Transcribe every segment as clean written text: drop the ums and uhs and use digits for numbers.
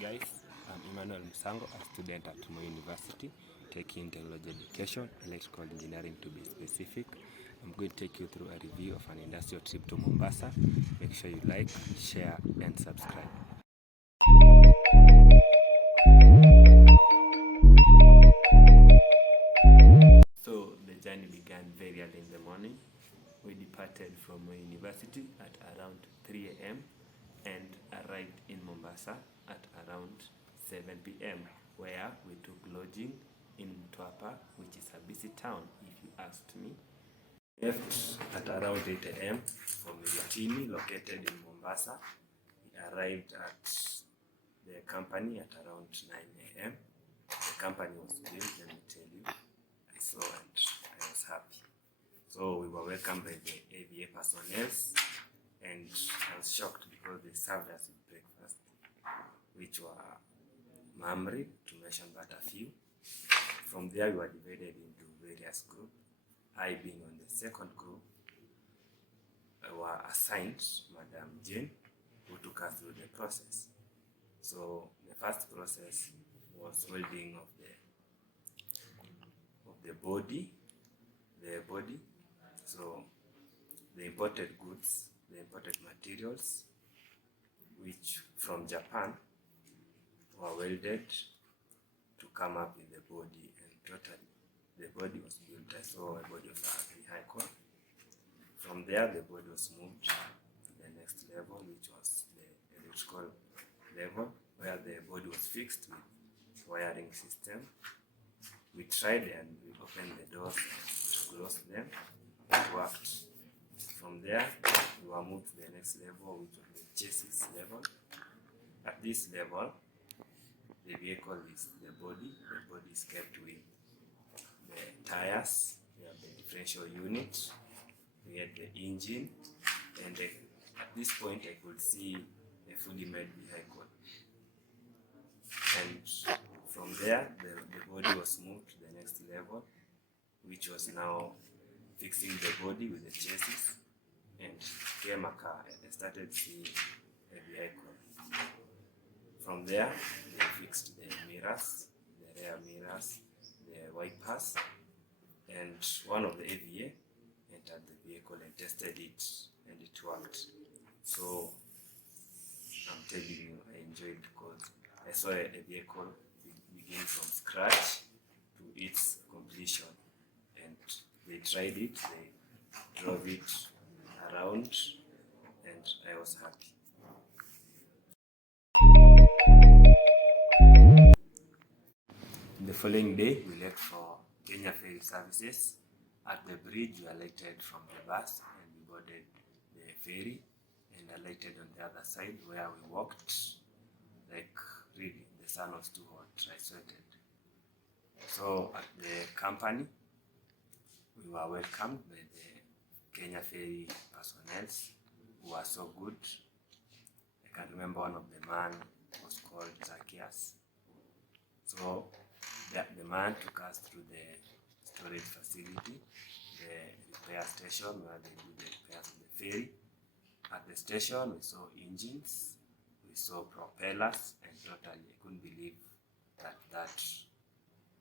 guys, I'm Emmanuel Musango, a student at Moi University, taking technology education, electrical engineering to be specific. I'm going to take you through a review of an industrial trip to Mombasa. Make sure you like, share, and subscribe. So the journey began very early in the morning. We departed from Moi University at around 3 a.m. and arrived in Mombasa at around 7 p.m. where we took lodging in Mtwapa, which is a busy town if you asked me. Left at around 8 a.m. from Miritini, located in Mombasa. We arrived at the company at around 9 a.m. The company was great, let me tell you. I saw and I was happy. So we were welcomed by the AVA personnel, and I was shocked because they served us with breakfast, which were mamri, to mention but a few. From there, we were divided into various groups. I, being on the second group, I were assigned Madam Jane, who took us through the process. So the first process was welding of the body. So the imported goods, the imported materials, which from Japan were welded to come up with the body, and totally the body was built. I saw a body of a vehicle. From there, the body was moved to the next level, which was the electrical level, where the body was fixed with wiring system. We tried and we opened the doors and closed them. It worked. From there, we were moved to the next level, which was the chassis level. At this level, the vehicle is the body. The body is kept with the tires. We have the differential unit. We had the engine, and at this point, I could see a fully made vehicle. And from there, the body was moved to the next level, which was now fixing the body with the chassis, and came a car. I started seeing a vehicle. From there, they fixed the mirrors, the rear mirrors, the wipers, and one of the AVA entered the vehicle and tested it, and it worked. So I'm telling you, I enjoyed because I saw a vehicle begin from scratch to its completion, and they tried it, they drove it around, and I was happy. The following day, we left for Kenya Ferry Services. At the bridge, we alighted from the bus and we boarded the ferry and alighted on the other side, where we walked like really the sun was too hot. I sweated. So at the company, we were welcomed by the Kenya Ferry personnel who were so good. I can remember one of the man was called Zacchaeus. So the man took us through the storage facility, the repair station where they do the repairs of the ferry. At the station, we saw engines, we saw propellers, and totally I couldn't believe that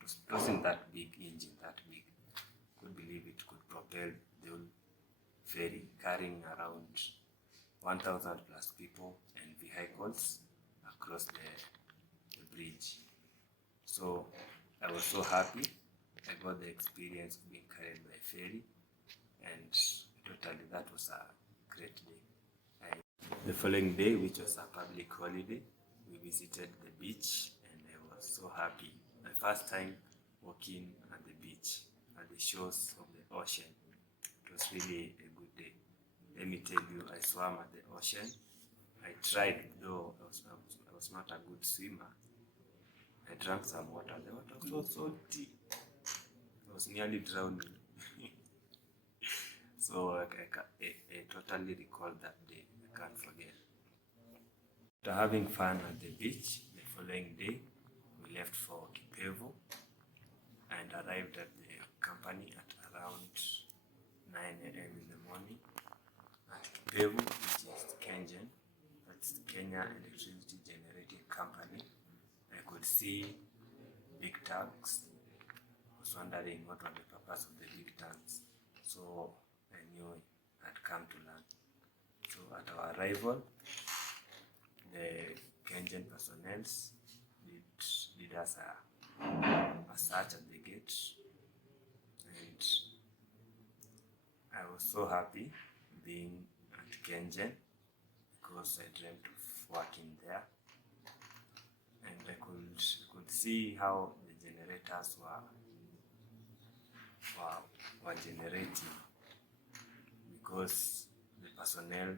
it wasn't that big engine, that big. I couldn't believe it could propel the whole ferry, carrying around 1,000 plus people and vehicles across the bridge. So I was so happy. I got the experience of being carried by ferry, and totally that was a great day. The following day, which was a public holiday, we visited the beach, and I was so happy. My first time walking at the beach, at the shores of the ocean. It was really a good day. Let me tell you, I swam at the ocean. I tried, though I was not a good swimmer. I drank some water. The water was so salty. I was nearly drowning. So I totally recall that day. I can't forget. After having fun at the beach, the following day, we left for Kipevu and arrived at the company at around 9 a.m. in the morning. At Kipevu, which is Kengen, that's Kenya Electricity Generating company, I could see big tanks. I was wondering what were the purpose of the big tanks. So I knew I'd come to learn. So at our arrival, the Kenyan personnel did us a search at the gate, and I was so happy being at Kenyan because I dreamt of working there, and I could see how the generators were generating, because the personnel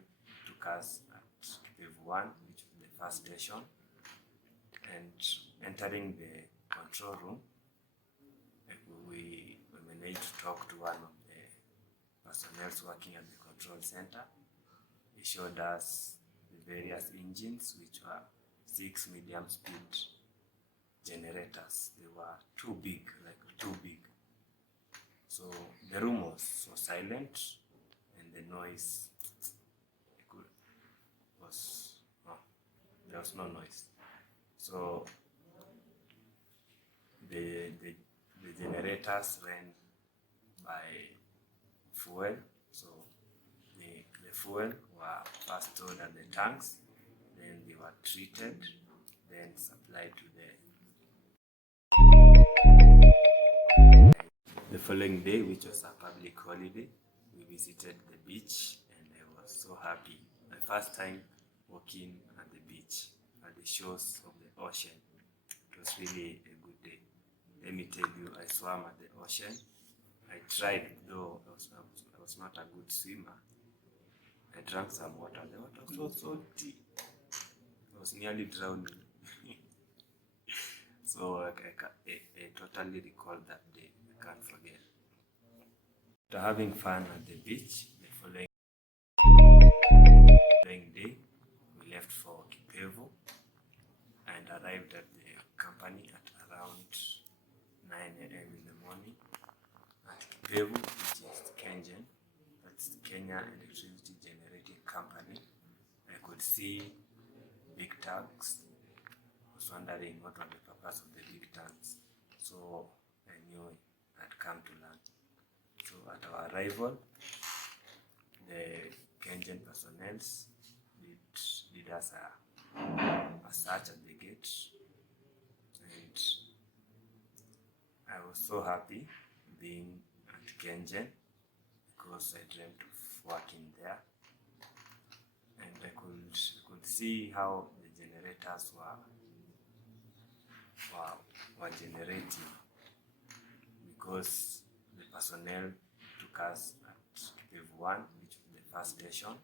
took us at Kipevu 1, which was the first station, and entering the control room, we managed to talk to one of the personnel working at the control center. He showed us the various engines, which were 6 medium speed generators. They were too big, like too big. So the room was so silent, and the noise there was no noise. So the generators ran by fuel. So the fuel were first stored at the tanks, then they were treated, then supplied to the following day, which was a public holiday. We visited the beach, and I was so happy. My first time walking at the beach, at the shores of the ocean. It was really a good day. Let me tell you, I swam at the ocean. I tried, though I was not a good swimmer. I drank some water. The water was so salty. I was nearly drowning. So I totally recall that day. I can't forget. After having fun at the beach, the following day, we left for Kipevu and arrived at the company at around 9 a.m. in the morning at Kipevu, which is Kenyan. That's Kenya Electricity Generating Company. I could see big tanks. I was wondering what were the purpose of the big tanks. So I knew I'd come to learn. So at our arrival, the Kenyan personnel did us a search at the gate, and I was so happy being at Kenyan because I dreamt of working there, and I could see how the generators were generating, because the personnel took us at Kipevu 1, which was the first station,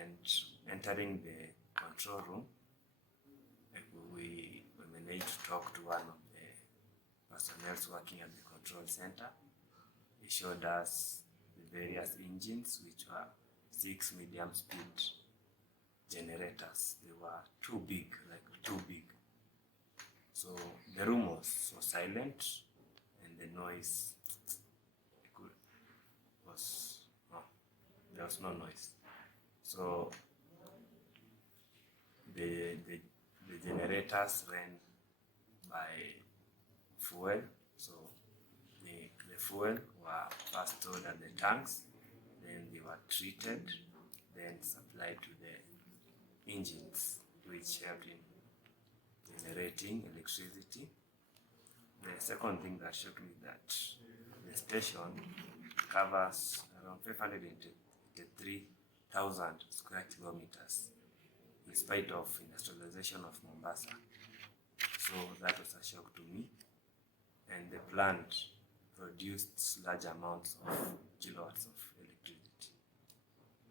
and entering the control room, we managed to talk to one of the personnel working at the control center. He showed us the various engines, which were 6 medium speed generators. They were too big, like too big. So the room was so silent, and the noise there was no noise. So the generators ran by fuel. So the fuel were first stored at the tanks, then they were treated, then supplied to the engines, which helped in generating electricity. The second thing that shocked me that the station covers around 583,000 square kilometers, in spite of industrialization of Mombasa. So that was a shock to me. And the plant produced large amounts of kilowatts of electricity.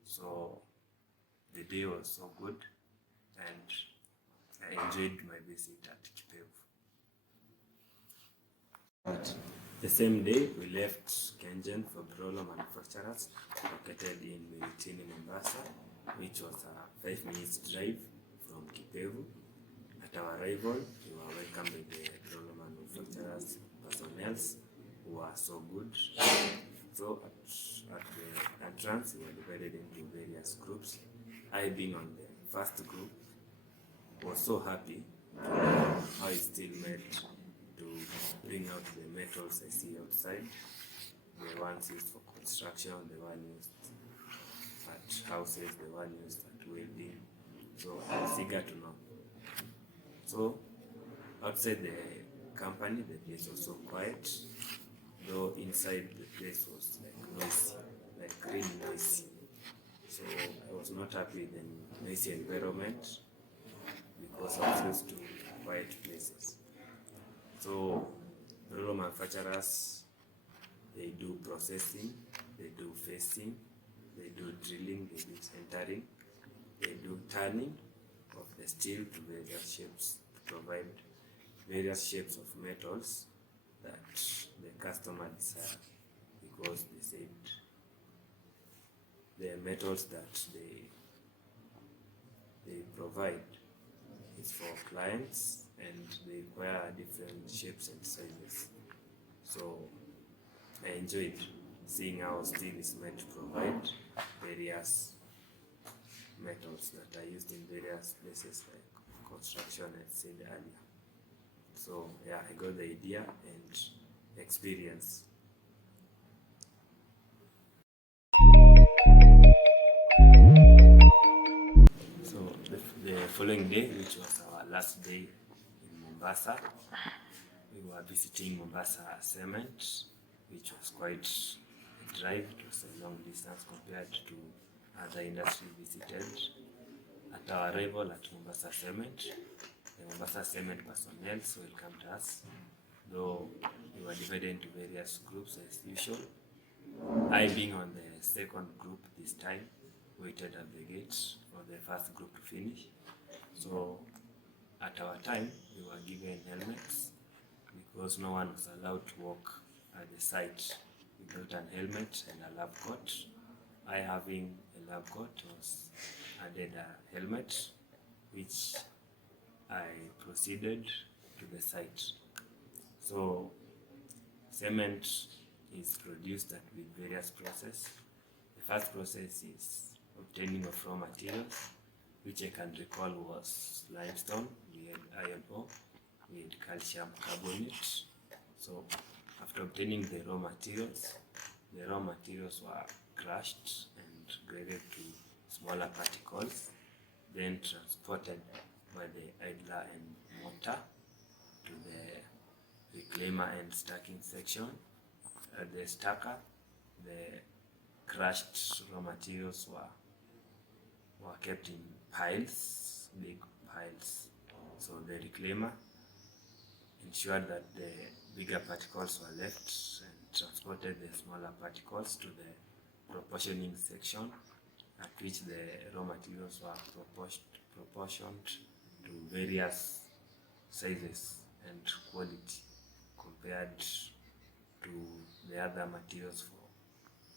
So the day was so good, and I enjoyed my visit at Kipevu. The same day, we left Kenyan for Brolo Manufacturers, located in Miritini, Mombasa, which was a 5 minutes drive from Kipevu. At our arrival, we were welcomed by the Brolo Manufacturers personnel, who were so good. So at the entrance, we were divided into various groups. I being on the first group, was so happy how it's still made to bring out the metals I see outside, the ones used for construction, the one used at houses, the one used at welding. So I was eager to know. So outside the company, the place was so quiet, though inside the place was like noisy, like really noisy. So I was not happy with the noisy environment because I was used to quiet places. So the raw manufacturers, they do processing, they do facing, they do drilling, they do centering, they do turning of the steel to various shapes to provide various shapes of metals that the customer desire, because they said the metals that they provide is for clients and they require different shapes and sizes. So I enjoyed seeing how steel is meant to provide various metals that are used in various places like construction, I said earlier. So yeah, I got the idea and experience. So the following day, which was our last day in Mombasa, we were visiting Mombasa Cement, which was quite a drive. It was a long distance compared to other industries visited. At our arrival at Mombasa Cement, the Mombasa Cement personnel welcomed us, though we were divided into various groups as usual. I, being on the second group this time, waited at the gate for the first group to finish. So at our time, we were given helmets because no one was allowed to walk at the site without an helmet and a lab coat. I, having a lab coat, was added a helmet, which I proceeded to the site. So cement is produced with various processes. The first process is obtaining of raw materials, which I can recall was limestone, we had iron ore, we had calcium carbonate. So after obtaining the raw materials were crushed and graded to smaller particles, then transported by the idler and mortar to the reclaimer and stacking section. At the stacker, the crushed raw materials were kept in piles, big piles. So the reclaimer ensured that the bigger particles were left and transported the smaller particles to the proportioning section, at which the raw materials were proportioned to various sizes and quality compared to the other materials for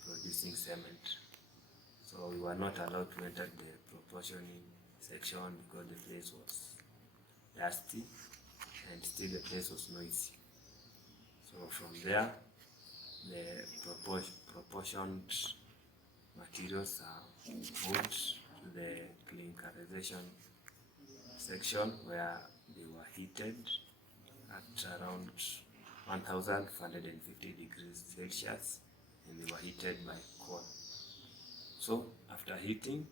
producing cement. So we were not allowed to enter the proportioning section because the place was dusty and still the place was noisy. So from there, the proportioned materials are moved to the clinkerization section where they were heated at around 1550 degrees Celsius, and they were heated by coal. So after heating,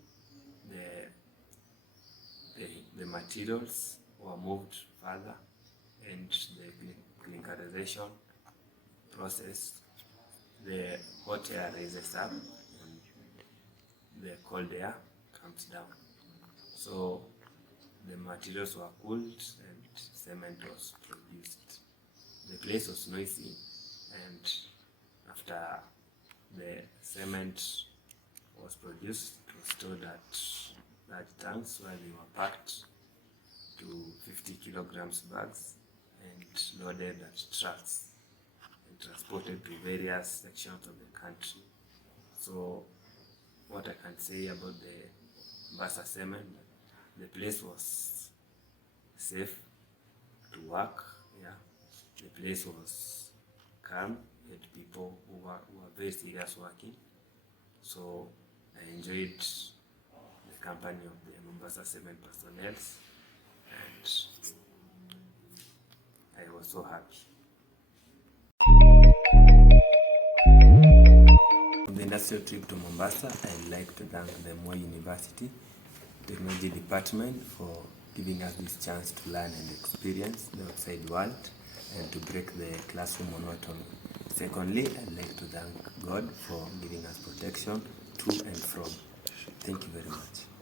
the materials were moved further, and the clinkerization process, the hot air rises up and the cold air comes down. So the materials were cooled and cement was produced. The place was noisy, and after the cement was produced, it was stored at large tanks where they were packed to 50 kilograms bags and loaded at trucks and transported to various sections of the country. So what I can say about the Mombasa Cement, the place was safe to work. Yeah, the place was calm, had people who were very serious working. So I enjoyed the company of the Mombasa Cement personnel, and I was so happy. On the industrial trip to Mombasa, I'd like to thank the Moi University Technology Department for giving us this chance to learn and experience the outside world and to break the classroom monotony. Secondly, I'd like to thank God for giving us protection to and from. Thank you very much.